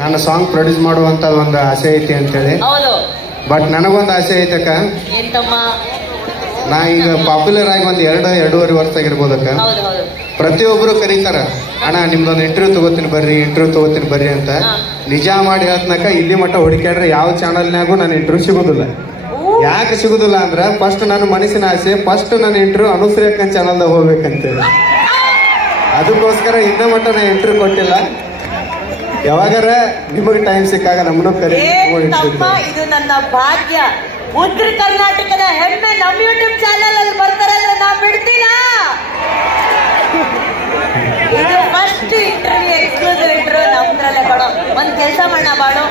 ನಾನು song produce ಮಾಡುವಂತ ಒಂದು ಆಸೆ ಐತಿ ಅಂತೇಳಿ. ಬಟ್ ನನಗೊಂದು ಆಸೆ ಐತಕ್ಕ, ನಾ ಈಗ ಪಾಪ್ಯುಲರ್ ಆಗಿ ಒಂದ್ 2-2.5 ವರ್ಷ ಆಗಿರ್ಬೋದಕ್ಕ. ಪ್ರತಿಯೊಬ್ರು ಕರೀತಾರ, ಅಣ್ಣ ನಿಮ್ದೊಂದು ಇಂಟರ್ವ್ಯೂ ತಗೋತೀನಿ ಬರ್ರಿ ಅಂತ. ನಿಜ ಮಾಡಿ ಹೇಳ್ತನಕ ಇಲ್ಲಿ ಮಟ್ಟ ಹುಡುಕ್ಯಾಡ್ರೆ ಯಾವ ಚಾನಲ್ನಾಗೂ ನನ್ನ ಇಂಟರ್ವ್ಯೂ ಸಿಗುದಿಲ್ಲ. ಯಾಕೆ ಸಿಗುದಿಲ್ಲ ಅಂದ್ರ ಫಸ್ಟ್ ನನ್ನ ಮನಸ್ಸಿನ ಆಸೆ, ಫಸ್ಟ್ ನನ್ನ ಇಂಟರ್ವ್ಯೂ ಅನುಶ್ರೀ ಅಕ್ಕನ್ ಚಾನಲ್ದಾಗ ಹೋಗ್ಬೇಕಂತೇಳಿ. ಅದಕ್ಕೋಸ್ಕರ ಇನ್ನ ಮಟ್ಟ ನಾ ಇಂಟರ್ವ್ಯೂ ಕೊಟ್ಟಿಲ್ಲ. ಯಾವಾಗಾರ ನಿಮಗೆ ಟೈಮ್ ಸಿಕ್ಕಾಗ ನಮ್ಮನ್ನು ಕರಿ. ಇದು ನನ್ನ ಭಾಗ್ಯ. ಉತ್ತರ ಕರ್ನಾಟಕದ ಹೆಮ್ಮೆ ನಮ್ಮ ಯೂಟ್ಯೂಬ್ ಚಾನಲ್ ಅಲ್ಲಿ ಬರ್ತಾರೆ ಅಂದ್ರೆ ನಾ ಬಿಡ್ತೀನ. ಇದು ಫಸ್ಟ್ ಇಂಟರ್ವ್ಯೂ, ಎಕ್ಸ್ಕ್ಲೂಸಿವ್ ಇಂಟರ್ವ್ಯೂ ನಮ್ದ್ರಲ್ಲೇ ಕಣೋ. ಒಂದ್ ಕೆಲಸ ಮಾಡೋಣ ಬಾಳು,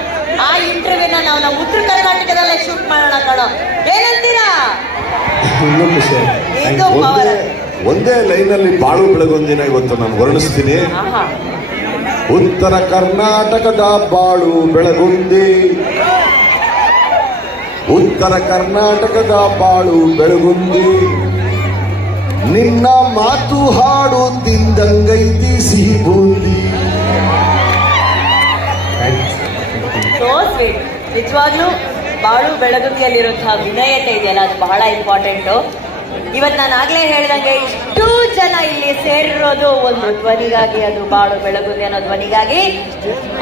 ಆ ಇಂಟರ್ವ್ಯೂನ ನಾವು ನಮ್ಮ ಉತ್ತರ ಕರ್ನಾಟಕದಲ್ಲೇ ಶೂಟ್ ಮಾಡೋಣ ಕಣೋ. ಏನಂತೀರಾ? ಒಂದೇ ಲೈನ್ ಅಲ್ಲಿ ಬಾಳು ಬೆಳಗೊಂದಿನ ಇವತ್ತು ನಾನು ವರ್ಣಿಸ್ತೀನಿ. ಉತ್ತರ ಕರ್ನಾಟಕದ ಬಾಳು ಬೆಳಗುಂದಿ, ಉತ್ತರ ಕರ್ನಾಟಕದ ಬಾಳು ಬೆಳಗುಂದಿ, ನಿನ್ನ ಮಾತು ಹಾಡು ತಿಂದಂಗೈತಿ ಸಿಹಿ ಬೂಂದಿ. ನಿಜವಾಗ್ಲೂ ಬಾಳು ಬೆಳಗುಂದಿಯಲ್ಲಿರುವಂತಹ ವಿನಯತೆ ಇದೆಯಲ್ಲ, ಅದು ಬಹಳ ಇಂಪಾರ್ಟೆಂಟು. ಇವತ್ತು ನಾನು ಆಗ್ಲೇ ಹೇಳ್ದಂಗೆ ಇಷ್ಟೂ ಜನ ಇಲ್ಲಿ ಸೇರಿರೋದು ಒಂದು ಧ್ವನಿಗಾಗಿ, ಅದು ಬಾಳು ಬೆಳಗುಂದಿ ಅನ್ನೋ ಧ್ವನಿಗಾಗಿ.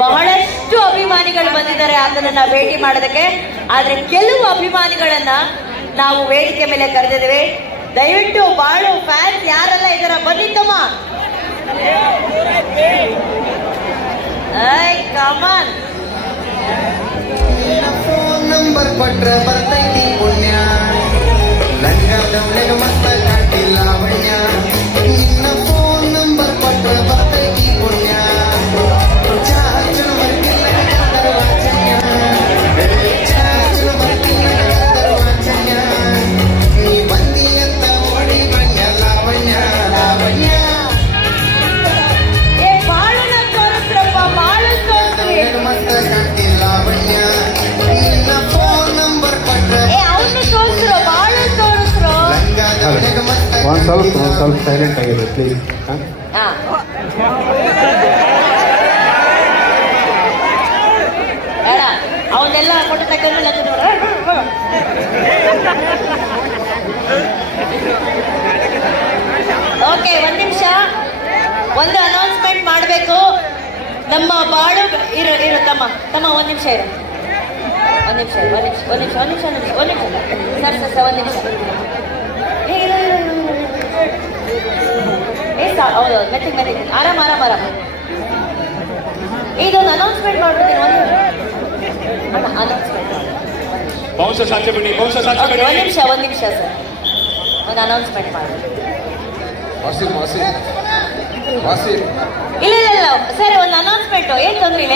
ಬಹಳಷ್ಟು ಅಭಿಮಾನಿಗಳು ಬಂದಿದ್ದಾರೆ ಅದನ್ನ ಭೇಟಿ ಮಾಡೋದಕ್ಕೆ. ಆದ್ರೆ ಕೆಲವು ಅಭಿಮಾನಿಗಳನ್ನ ನಾವು ವೇದಿಕೆ ಮೇಲೆ ಕರೆದಿದ್ದೇವೆ. ದಯವಿಟ್ಟು ಬಾಳು ಫ್ಯಾನ್ಸ್ ಯಾರೆಲ್ಲ ಇದಾರ ಬಂದಿದ್ದಮ್ಮ, ಕಮಾನ್. ಫೋನ್ ನಂಬರ್ ಕೊಟ್ರೆ ಬರ್ತೈತಿ ಪುಣ್ಯ, ಲಂಗದವಳೆಗೆ ಮಸ್ತ ಕಾಟಿಲ್ಲ ಲಾವಣ್ಯ. ನಿನ್ನ ಫೋನ್ ನಂಬರ್ ಕೊಟ್ರೆ ಬರ್ತೈತಿ ಪುಣ್ಯ, ಚಾರ್ಜ್ ಬರ್ತಿಲ್ಲ ದರ್ವಾಜನ್ಯ, ಚಾರ್ಜ್ ಬರ್ತಿಲ್ಲ ದರ್ವಾಜನ್ಯ. ನೀ ಬಂದಿ ಅಂತ ಓಡಿ ಬಣ್ಣ ಲಾವಣ್ಯ ಲಾವಣ್ಯ. ಬಾಳುನ ತೋರಿಸ್ರಪ್ಪ, ಬಾಳು ತೋರಿಸ್ರಿ. ಮಸ್ತ ಕಾಟಿಲ್ಲ ಲಾವಣ್ಯ. ನಿನ್ನ ಫೋನ್ ನಂಬರ್ ಕೊಟ್ರೆ ಅವನು ತೋರಿಸ್ರು, ಬಾಳು ತೋರಿಸ್ರು. ಒಂದ್ ಸ್ವಲ್ಪ ಸೈಲೆಂಟ್ ಆಗಿದೆ ಪ್ಲೀಸ್. ಬೇಡ, ಅವನ್ನೆಲ್ಲ ಫೋಟೋ ತಗೊಂಡು ಓಕೆ. ಒಂದ್ ನಿಮಿಷ, ಒಂದು ಅನೌನ್ಸ್ಮೆಂಟ್ ಮಾಡಬೇಕು. ನಮ್ಮ ಬಾಳು ಇರು ತಮ್ಮ ಒಂದ್ ನಿಮಿಷ ಇರು, ಒಂದ್ ನಿಮಿಷ ಸರ್ ಒಂದ್ ನಿಮಿಷ. ಹೌದು, ಮೆತ್ತಿಗೆ ಆರಾಮ. ಇದೊಂದು ಅನೌನ್ಸ್ಮೆಂಟ್ ಮಾಡ್ಬಿಡ್ತೀನಿ. ಒಂದ್ ನಿಮಿಷ ಸರ್, ಒಂದು ಅನೌನ್ಸ್ಮೆಂಟ್ ಮಾಡಿ. ಇಲ್ಲ ಸರ್, ಒಂದು ಅನೌನ್ಸ್ಮೆಂಟ್. ಏನ್ ತೊಂದ್ರೆ ಇಲ್ಲ.